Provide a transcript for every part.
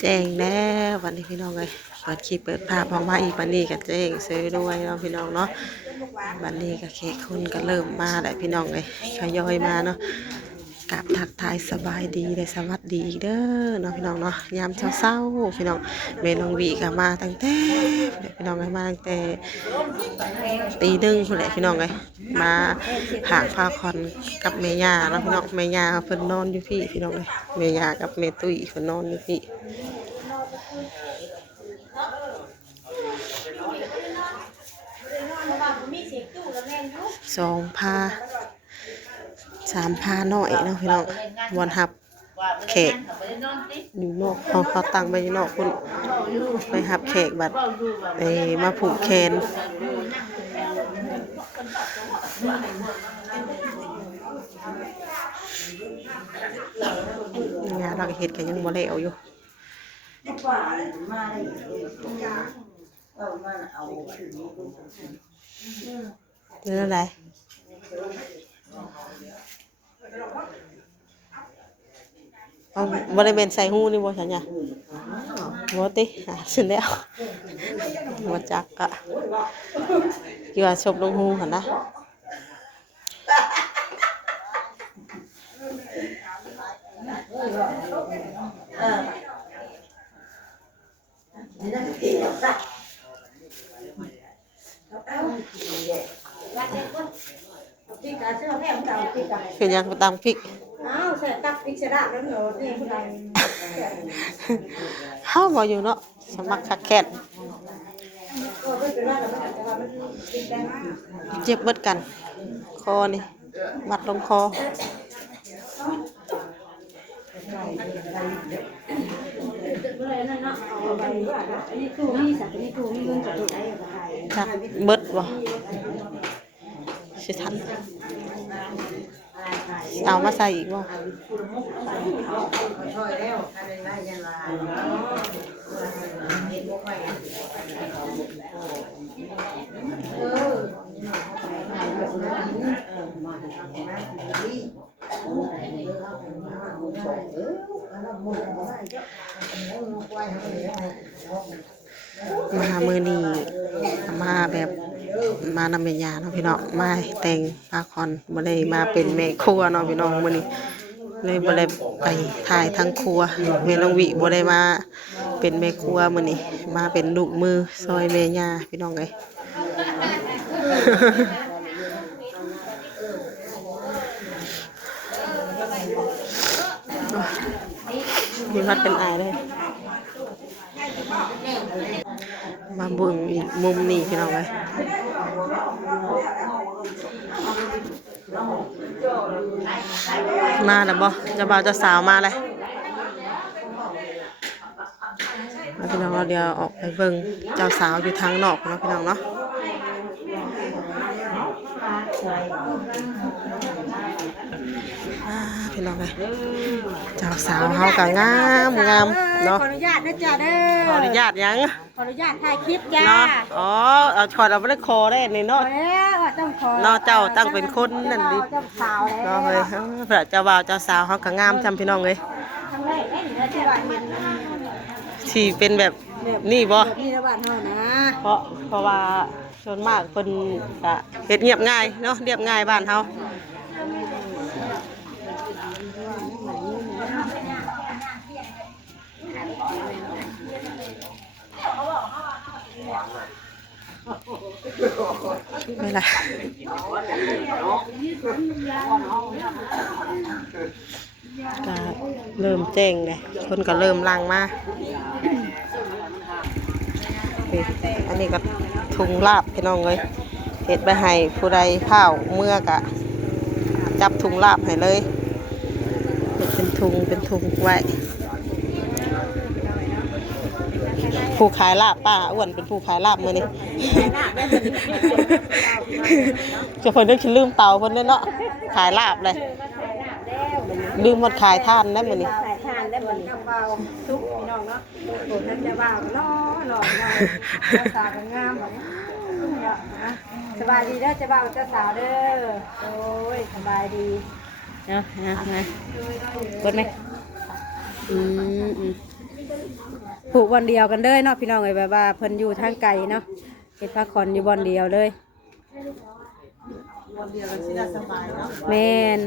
แจ้งแล้ววันนี้พี่น้องเลยเปิดคลิปเปิดภาพออกมาอีกวันนี้ก็แจ้งซื้อด้วยเนาะพี่น้องเนาะวันนี้ก็เคคนก็เริ่มมาแล้วพี่น้องเลยทยอยมาเนาะกับทักทายสบายดีเลยสวัสดีอีกเด้อเนาะพี่น้องเนาะยามเช้าๆพี่น้องเมลองวีก็มาตั้งแต่พี่น้องเลยมาตั้งแต่ตี 1คนแหละพี่น้องเลยมาหาฟ้าคอนกับเมย่าเนาะพี่น้องเมย่าเพิ่นนอนอยู่พี่น้องเลยเมย่ากับเมตุ้ยเพิ่นนอนอยู่พี่2 พา 3 พาหน่อยเนาะพี่น้องวันหับแขกอยู่นอกเขาตั้งไปอยู่นอกคุณไปหับแขกบัดมาผูกแขนงานเราเห็ดกันยังบ่แล้วอยู่เรื่องอะไรเอาบริเวณใส่หูนี่บ่ฉันเนี่ยบ่ติฉันแล้วบ่จักอะเกี่ยวชบลงหูหั่นนะคือยังตามพริกใส่ตักพริกเสด็จแล้วเหรอเนี่ยคุณนายเฮาบ่อยู่เนาะสมัครคักแคทเจ็บเบิดกันคอนี่มัดลงคอจักเบิดบ่สิทันเอามาใส่อีกบ่มามือนี้มาแบบมานำเมียาเนาะพี่น้องมาแต่งปลาคอนบ่ได้มาเป็นแม่ครัวเนาะพี่น้องมื้อนี้เลยบ่ได้ไปถ่ายทั้งครัวแม่น้องวิบ่ได้มาเป็นแม่ครัวมื้อนี้มาเป็นลูกมือซอยแม่ย่าพี่น้องเอ้ยมีวัดเป็นอายเลยมาเบิ่งอีกมุมนี้พี่น้องเอ้ยมาแล้วบ่เจ้าบ่าวเจ้าสาวมาเลยพี่น้องเราเดี๋ยวออกไปเบิ่งเจ้าสาวอยู่ทางนอกเนาะพี่น้องเนาะพี่น้องเลยเจ้าสาวเฮาก็งามเนาะขออนุญาตนะจ๊ะเด้อขออนุญาตยังขออนุญาตถ่ายคลิปจ้าเนาะอ๋อเอาช็อตเอาบ่ได้คอได้นี่เนาะต้องขอเนาะเจ้าตั้งเป็นคนนั่นดิเจ้าสาวเนาะเฮ้ยพระเจ้าบ่าวเจ้าสาวเฮาก็งามจำพี่น้องเลยครั้งแรกได้ที่ว่าเห็นที่เป็นแบบนี่บ่นี่นะบ้านเฮานะเพราะว่าส่วนมากเพิ่นก็เฮ็ดเงียบง่ายเนาะเรียบง่ายบ้านเฮาไม่ละก็เริ่มแจ้งเลยคนก็เริ่มลังมาอันนี้ก็ถุงลาบพี่น้องเลยเฮ็ดไปให้ผู้ใดเผาเมื่อกะจับถุงลาบให้เลยเป็นถุงไว้ผู้ขายลาบป้าอ้วนเป็นผู้ขายลาบมื้อนี้จะเพิ่นได้คิดลืมเตาเพิ่นได้เนาะขายลาบเลยลืมหมดขายท่านได้มื้อนี้ขายทานได้เหมือนกับเบาทุกพี่น้องเนาะโอ้ท่านจะเบาหล่อสาวงามสบายดีเด้อจะเบาเจ้าสาวเด้อโอ้ยสบายดีเนาะนะกดไหม อืมอืม ผูกวันเดียวกันเลยเนาะพี่น้องเอ้ยแบบว่าเพิ่นอยู่ทางไกลเนาะเฮ็ดพักผ่อนอยู่บ่อนเดียวเลย วันเดียวกันสิได้สบายเนาะ แม่น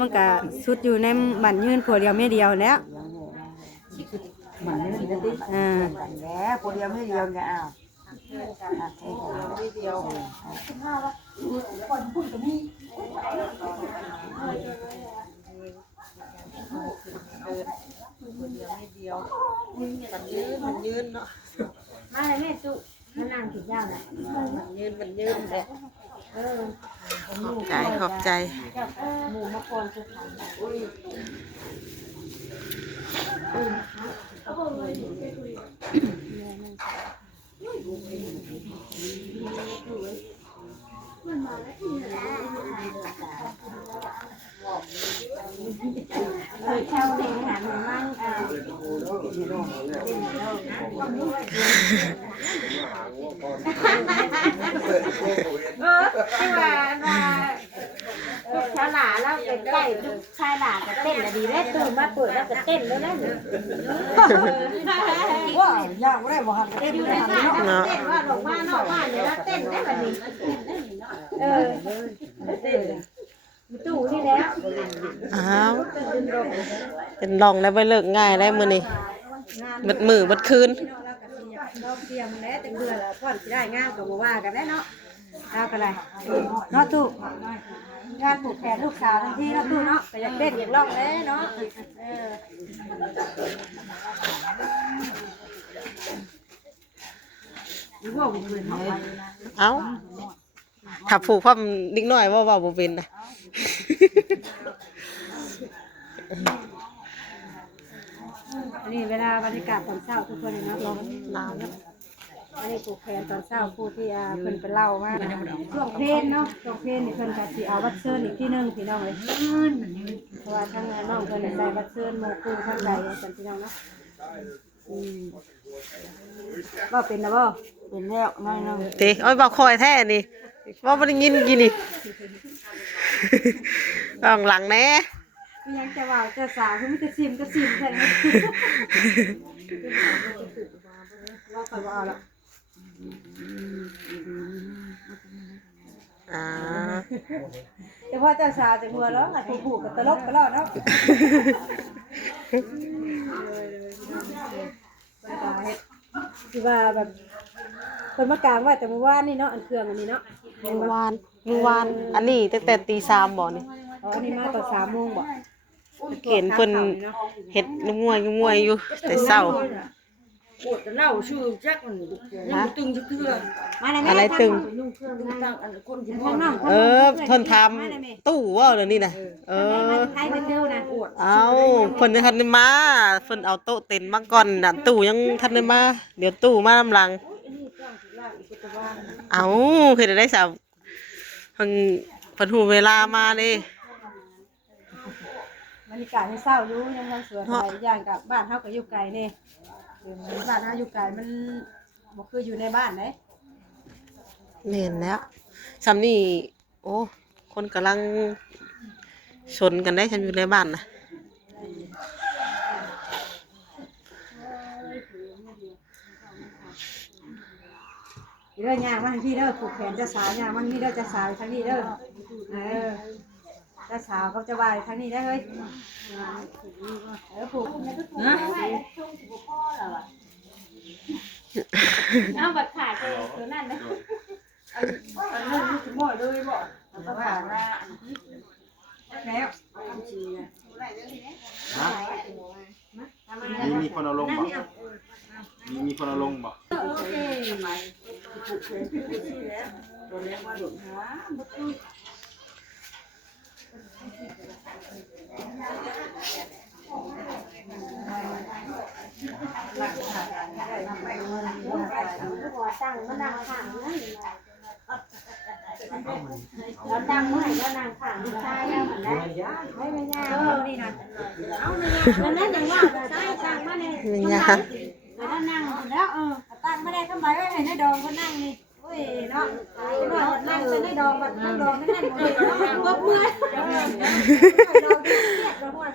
มันก็สุดอยู่ในบ้านยืนผัวเดียวเมียเดียวแล้ว มันไม่ได้ติด อ่า แล้วคนเดียวไม่เดียวเนี่ยอ้าว เดียว มันยืนเนาะ มาเลยแม่สุมานั่งกินย่างน่ะ มันยืนแหละขอบใจ หมูมะกรคือขันเช่าเด็กหาหนูมั่งที่ว่าลูกชายหลาแล้วใกล้ลูกชายหลาก็เต้นดีแล้วตื่นมาเปิดแล้วก็เต้นแล้วนะ ว้าวย่างไม่ได้บ่หันเต้น อยู่ ไม่ ใน ได้ บ้านเต้นว่าดอกบ้านนอกบ้านเนี่ยแล้วเต้นได้แบบนี้ตู้นี่แล้ว อ้าวเป็นลองแล้วไปเลิกง่ายได้มื้อนี้บัดมือบัดคืน เราเตรียมแล้วจะเบื่อแล้วพ่อนสิได้งานก็บ่ว่ากันได้เนาะเอากันเลยเนาะตู้งานผูกแขนลูกสาวทันทีเนาะตู้เนาะก็อยากเต้นอยากร้องเลยเนาะเอ้าถ้าผูกความนิดหน่อยว่าเว้าบ่เป็นนะ อันนี้เวลาบรรยากาศตอนเช้าทุกคนเลยเนาะร้อง หนาวแล้ว อันนี้ผูกแขนตอนเช้าผู้ที่เพิ่นเป็นเล่ามากช่วงเพลนเนาะช่วงเพลนนี่เพิ่นก็สิเอาวัดเชิญอีกที่นึงพี่น้องเลยเพราะว่าทั้งน้องเพิ่นใส่วัดเชิญหมู่คู่ทั้งใดกันพี่น้องเนาะว่าเป็นนะบ่ เป็นแล้วน้อยนึง ติโอ้ยบ่คอยแท้นี่ว่าบ่ได้ยินกินนี่ ต้องหลังแน่ มียังจะว่าจะสาวคือมีแต่ซิมแค่นั้นว่าไปว่าเอาละ อ่า แต่ว่าเจ้าสาวจะหัวแล้วผู้ผูกกับตลกไปแล้วเนาะคือว่าแบบคนมากลางว่าแต่เมื่อวานนี่เนาะอันเครื่องอันนี้เนาะ เมื่อวานอันนี้ตั้งแต่ตี3บ่นี่ อ๋ออันนี้มาตอน3 โมงบ่ เห็นเพิ่นเฮ็ดงวยอยู่แต่เช้า ปวดเล่าชื่อจักมันยังตึงจักเทื่อ มาเลยแม่ อะไรตึง ตั้งอันคนที่ ข้างนอก ทนทำตู้ว่าเดี๋ยวนี้นะใครเป็นเจ้านะ เอาเพิ่นทันได้มาเพิ่นเอาโต๊ะเต็นท์มาก่อนน่ะตู้ยังทันได้มาเดี๋ยวตู้มานำหลังเอาเฮ็ดได้สาวเพิ่นฮู้เวลามาเด้ บรรยากาศให้เศร้าอยู่ยังสวยอะไรอย่างกับบ้านเฮาก็อยู่ไกลนี่บ้านเฮาอยู่ไกลมันบ่คืออยู่ในบ้านเด้ แม่นแล้วซำนี้โอ้คนกำลังชนกันได้ฉันอยู่ในบ้านน่ะ เด้อย่างมาทางที่เด้อผูกแขนเจ้าสาวย่างมันนี่เด้อเจ้าสาวทางนี้เด้อเจ้าสาวเขาจะวายทางนี้ได้เฮ้ยผูกเอาบัดขาดไปตัวนั่นนะอันนั้นมันบ่อยด้วยบ่เอาขาดละแล้วมีคนเอาลงบ่มีคนเอาลงบ่ โอเคตั้งมานั่งข้างนั่นเราตั้งเมื่อไหร่ก็นั่งข้างลูกชายแล้วเหมือนได้ไม่ยากนี่นะเอาไม่ยากนั่นอย่างว่าใช่ตั้งมาเนี่ย นี่ยาก แล้วนั่งแล้วตั้งไม่ได้ทำไมไม่เห็นได้ดองก็นั่งนี่โอ้ย ยเนาะเนาะนั่งจะได้ดองบัดนั่งดองนั่นบ่ได้เนาะบ่เมื่อยดองเครียดบ่ฮอด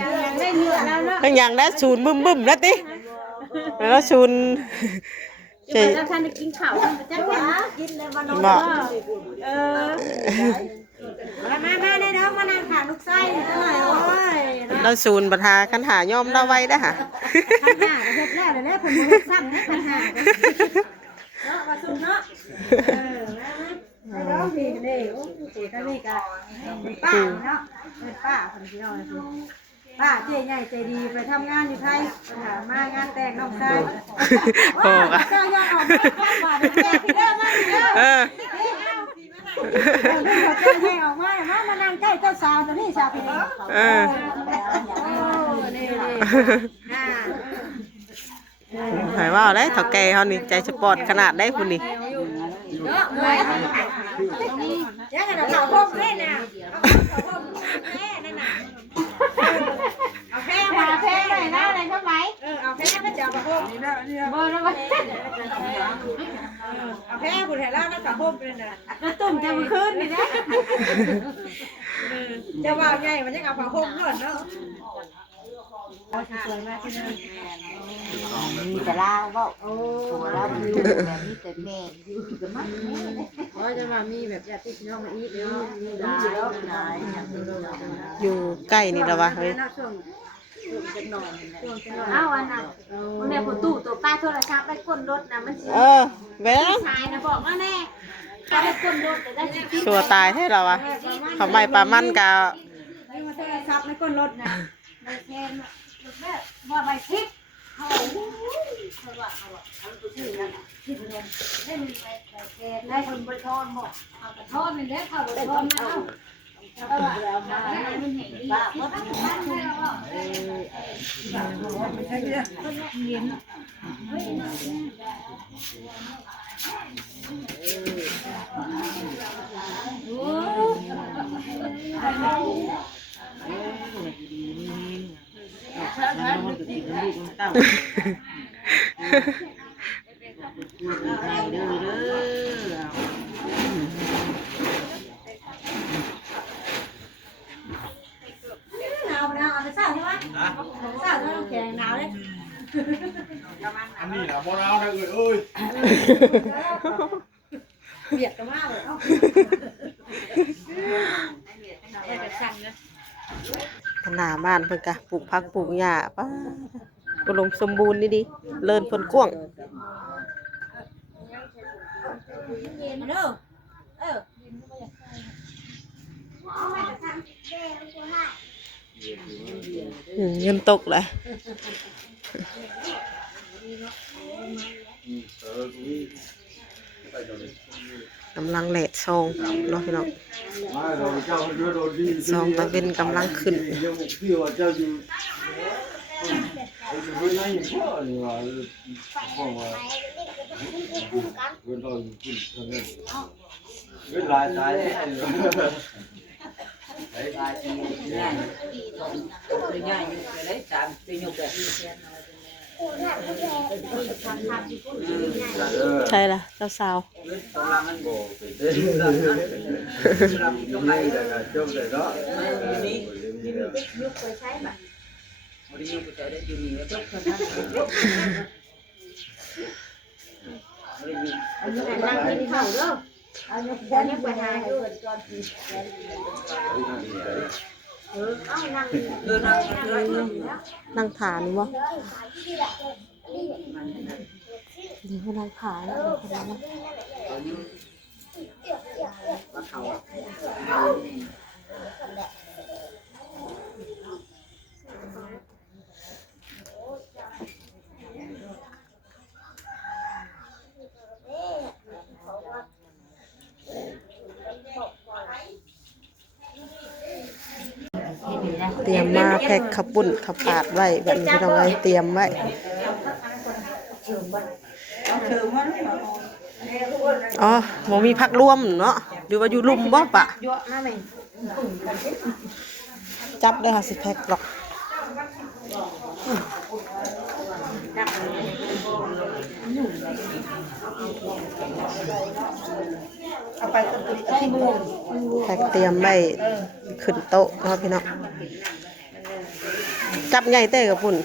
ยังได้เนื้อแล้วเนาะ ทั้งอย่างแล้วศูนย์บึ้มๆแล้วติแล้วศูนย์ใช่ แล้วท่านได้กินข้าวจักหวะกินแล้วมานอน บ่ มาได้ดอกมานั่งขาลูกไส้หน่อยโอ้ย เราศูนย์ปัญหาคันหายอมเราไว้ได้อค่ะ ปัญหาก็เฮ็ดแล้วเด้อเพิ่นบ่เฮ็ดซ้ำนะปัญหาเนาะว่าซุ่มเนาะมาได้ดอกพี่เด้โอ้ยท่านนี่ก็เป็นป้าเนาะเป็นป้าเพิ่นพี่น้องคือป้าเจ๊ใหญ่ใจดีไปทำงานอยู่ไทยมางานแต่งน้องชาย โอ้กะ เจ้ายอดออกมาบาดแก่พี่เด้อมาพี่เด้อ เออ เจ้าให้ออกมามานั่งใกล้เจ้าสาวตัวนี้สาวพี่เด้อ เออ นี่ หายว่าได้เฒ่าแก่เฮานี่ใจสปอร์ตขนาดได้พุ่นนี่ เนาะเลยยังไงเราพบเล่นน่ะเอาพบแม่นั่นน่ะเอาแพ้มาแพ้หน่อยนะอะไรก็ไหมเอาแพ้ก็จะเอาพบนี่นะเบอร์นะเอาแพ้บุญแห่ล่าก็จะพบเลยน่ะแล้วตุ่มจะมาขึ้นนี่นะจะว่าไงมันยังเอาผ้าห่มเนาะเนาะสวยมากที่นั่น มีแต่ลาวเว้าผัวเราอยู่แบบนี้แต่แม่อยู่กับมัน ว่าจะมามีแบบญาติพี่น้องมาอีกเนาะ มีหลายหลายอย่างนี้ อยู่ใกล้นี่แล้ววะเฮ้ย เอาอันน่ะมันแม่ประตูตัวป้าโทรศัพท์ได้ก้นรถนะมันสิ เออเว้ย ชายนะบอกว่าแน่ถ้าได้ก้นรถได้สิ ชัวตายให้เราวะทำไมปลามันกะ ให้มาโทรศัพท์ในก้นรถนะ ไม่แทนแบบว่าไปคลิปเขาเขาว่าเขาชื่อนั่นคลิปเงินได้มันไปแทนได้คนบริทอนหมดเอากระทอนมันได้เขาบริทอนมาเอามันเห็นดีที่บ้านเราหนาวเอาไปเศร้าใช่ไหมเศร้าต้องแข็งหนาวเลย อันนี้นะบ่เราได้เอ้ย เบียดกันมากเลยเอ้าแบบสั่นเลย หน้าบ้านเพิ่นกะปลูกผักปลูกหญ้าป้าอุดมสมบูรณ์นี่ดิเลินเพิ่นกว้าง มาเด้อเงินตกเลยกำลังแหละซองเนาะพี่น้องซองตะเวนกำลังขึ้น พี่ว่าเจ้าอยู่เวลาอยู่พ่อนี่ว่าพ่อว่าเวลาอยู่คุณทำไงเวลาตายได้หลายปีง่ายง่ายอยู่ได้3ปีอยู่แบบ ใช่ล่ะเจ้าสาว กำลังมันบ่เป็นกำไร แต่ก็จบได้เนาะ นี้ ยุคเคยใช้แบบ บ่ได้อยู่แต่ได้อยู่นี่จบเท่านั้น อันนี้นั่งกินข้าวเด้อเอาเนี่ยปัญหาอยู่เอานั่ง นั่งถานี่วะเดี๋ยวเขานั่งถาแล้วเดี๋ยวเขานั่งเตรียมมาแพ็คข้าวปุ้นข้าวปาดไว้แบบนี้พี่น้องเอ้ยเตรียมไว้อ๋อหมมีพักร่วมเนาะหรือว่าอยู่ลุมบ่ปะจับได้ค่ะสิแพ็คหรอก เอาไปต้นที่มูน แพ็กเตรียมไว้ขึ้นโต๊ะเนาะพี่น้องจับใหญ่เต้กับปุ่น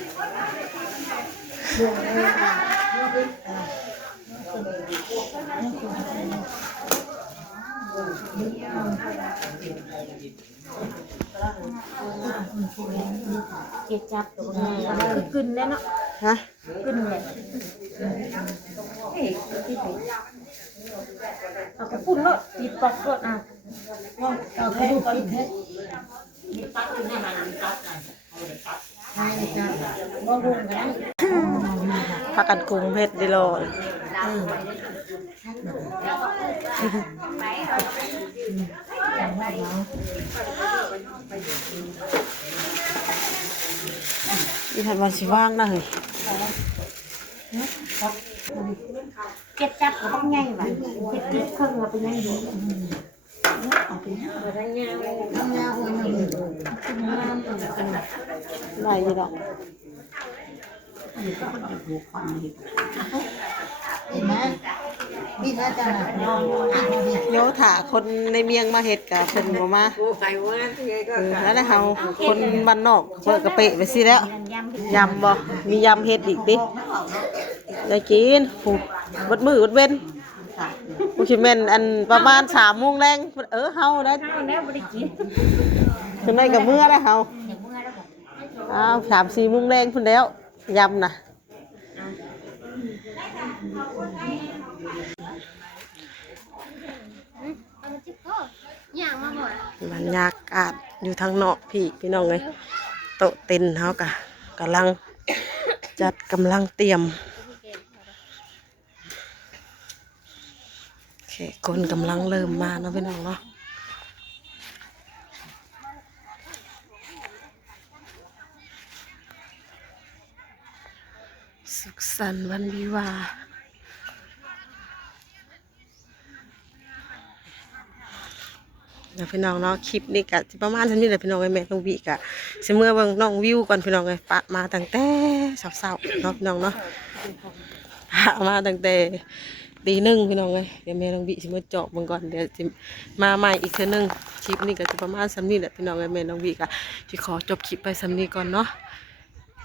เก็บจับตัวนี้คือกึ่นแล้วเนาะ ฮะ กึ่นเลยเอากระปุ่นรถติดปอกรถอ่ะ เอาไปดูกันเถอะใช่จ้ะบ่บุญก็ได้ พักกันกรุงเพชรดิโลนี่ทันวันสิว่างนะเฮ้ย เก็บจับก็ต้องใหญ่ว่ะเก็บเครื่องก็เป็นใหญ่อยู่ ได้อยี่ดอก เห็นไหมนี่น่าจะ โยถาคนในเมียงมาเฮ็ดกะเพิ่นบ่มาแล้วนะเฮาคนบ้านนอกเปิดกระเปะไปสิแล้วยำบ่มียำเฮ็ดอีกติได้กินผู้เบิดมื้อเบิดเว้นผู้คิดแม่นอันประมาณ 3:00 นแรงเฮาได้ เอาแล้วบ่ได้กิน จังได๋ก็มื้อแล้วเฮา อย่างเมื่อแล้วบอก อ้าว 3-4 โมงแรงพุ่นแล้วยำน่ะบรรยากาศอยู่ทางนอกพี่น้องเอ้ยโต๊ะเต็นท์เฮากะกำลังจัดกำลังเตรียมโอเคคนกำลังเริ่มมาเนาะพี่น้องเนาะสุขสันต์วันวิวาห์พี่น้องเนาะคลิปนี้กะประมาณนี้แหละพี่น้องไอ้แม่น้องวิกะสิเมื่อเบิ่งน้องวิวก่อนพี่น้องไอ้ปะมาตั้งแต่เช้าๆเนาะพี่น้องเนาะปะมาตั้งแต่ตีหนึ่งพี่น้องเอ้ยเดี๋ยวแม่น้องวิสิมาเจาะเบิ่งก่อนเดี๋ยวสิมาใหม่อีกเทื่อนึงคลิปนี้ก็จะประมาณซ้ำนี้แหละพี่น้องไอ้แม่น้องวิกะสิขอจบคลิปไปซ้ำนี้ก่อนเนาะ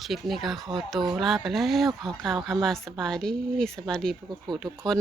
คลิปนี้ก็ขอตัวลาไปแล้วขอกล่าวคำว่าสบายดีพวกครูทุกคน